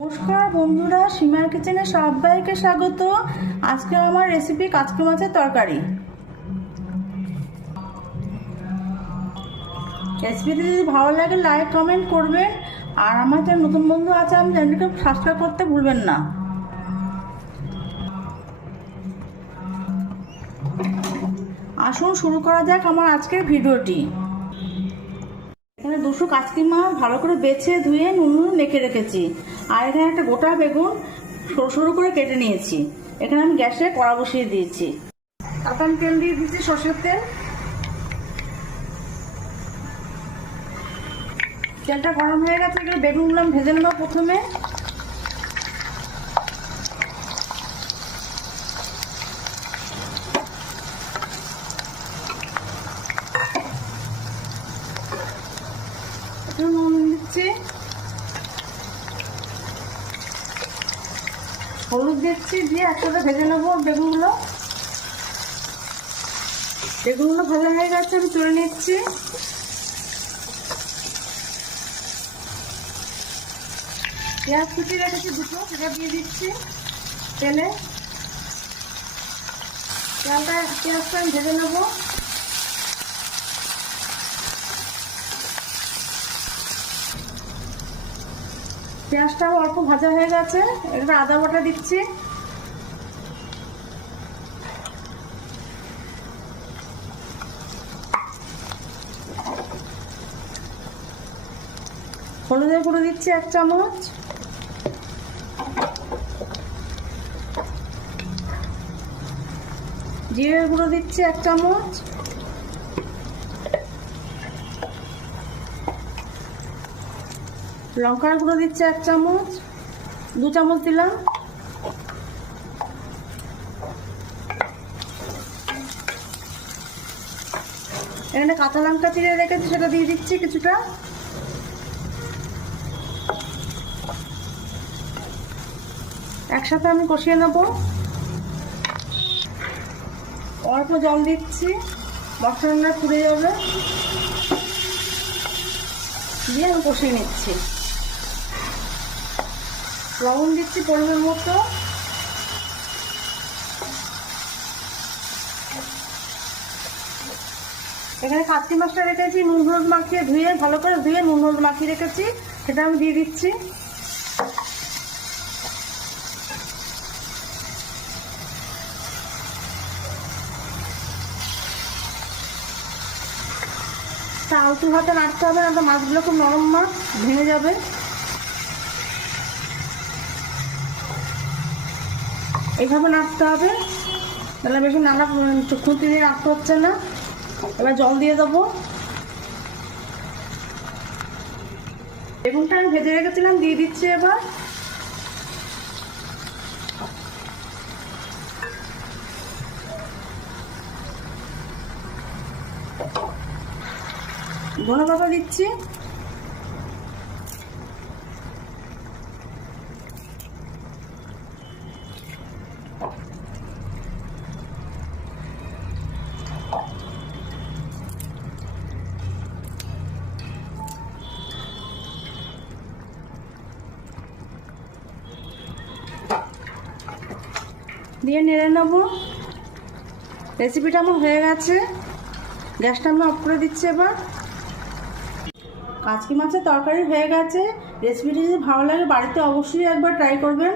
নমস্কার বন্ধুরা, সীমার কিচেনে সবাইকে স্বাগত। আজকে আমার রেসিপি কাচকি মাছের তরকারি। রেসিপিটি যদি ভালো লাগে লাইক কমেন্ট করবেন, আর আমার যে নতুন বন্ধু আছে আমি চ্যানেলকে সাবস্ক্রাইব করতে ভুলবেন না। আসুন শুরু করা যাক আমার আজকের ভিডিওটি। এখানে 200 কাচকি মাছ ভালো করে বেছে ধুয়ে নুন মেখে রেখেছি, আর এখানে একটা গোটা বেগুন সরু সরু করে কেটে নিয়েছি। এখানে আমি গ্যাসে কড়া বসিয়ে দিয়েছি। তারপর আমি তেল দিয়ে দিচ্ছি, সরষের তেল। তেলটা গরম হয়ে গেছে, এখানে বেগুনগুলো আমি ভেজে নেবো। প্রথমে নুন দিচ্ছি, হলুদ দিচ্ছি, দিয়ে একসাথে ভেজে নেবো বেগুনগুলো। ভাজা হয়ে গেছে, আমি তুলে নিচ্ছি। পেঁয়াজ কুচি রেখেছি দুটো, সেটা দিয়ে দিচ্ছি তেলে। পেঁয়াজটা আমি ভেজে নেবো। পেঁয়াজটাও অল্প ভাজা হয়ে গেছে, এটা আদা বাটা দিচ্ছি। হলুদের গুঁড়ো দিচ্ছি 1 চামচ। জিরের গুঁড়ো দিচ্ছি 1 চামচ। লঙ্কার গুঁড়ো দিচ্ছি 1 চামচ, 2 চামচ দিলাম। এখানে কাঁচা লঙ্কা চিড়ে রেখেছি, সেটা দিয়ে দিচ্ছি কিছুটা। একসাথে আমি কষিয়ে নেব। অল্প জল দিচ্ছি, মশলাটা পুড়ে যাবে, দিয়ে আমি কষিয়ে নিচ্ছি। লবণ দিচ্ছি পরিমাণ মতো। এখানে কাচ্চি মাছটা রেখেছি, নুন হলুদ মাখিয়ে ধুয়ে ভালো করে ধুয়ে নুন হলুদ মাখিয়ে রেখেছি, সেটা আমি দিয়ে দিচ্ছি। আলতু হাতে নাড়তে হবে, না তো মাছগুলো খুব নরম মাছ, ভেঙে যাবে। এইভাবে নাড়তে হবে, তাহলে বেশি নাড়া খুঁতি দিয়ে নাড়তে হচ্ছে না। এবার জল দিয়ে দেবো। বেগুনটা আমি ভেজে রেখেছিলাম, দিয়ে দিচ্ছি এবার। ধনেপাতা দিচ্ছি। দিয়ে নেড়ে নেব। রেসিপিটা আমার হয়ে গেছে, গ্যাসটা আমি অফ করে দিচ্ছি। এবার কাচকি মাছের তরকারি হয়ে গেছে। রেসিপিটি যদি ভালো লাগে বাড়িতে অবশ্যই একবার ট্রাই করবেন।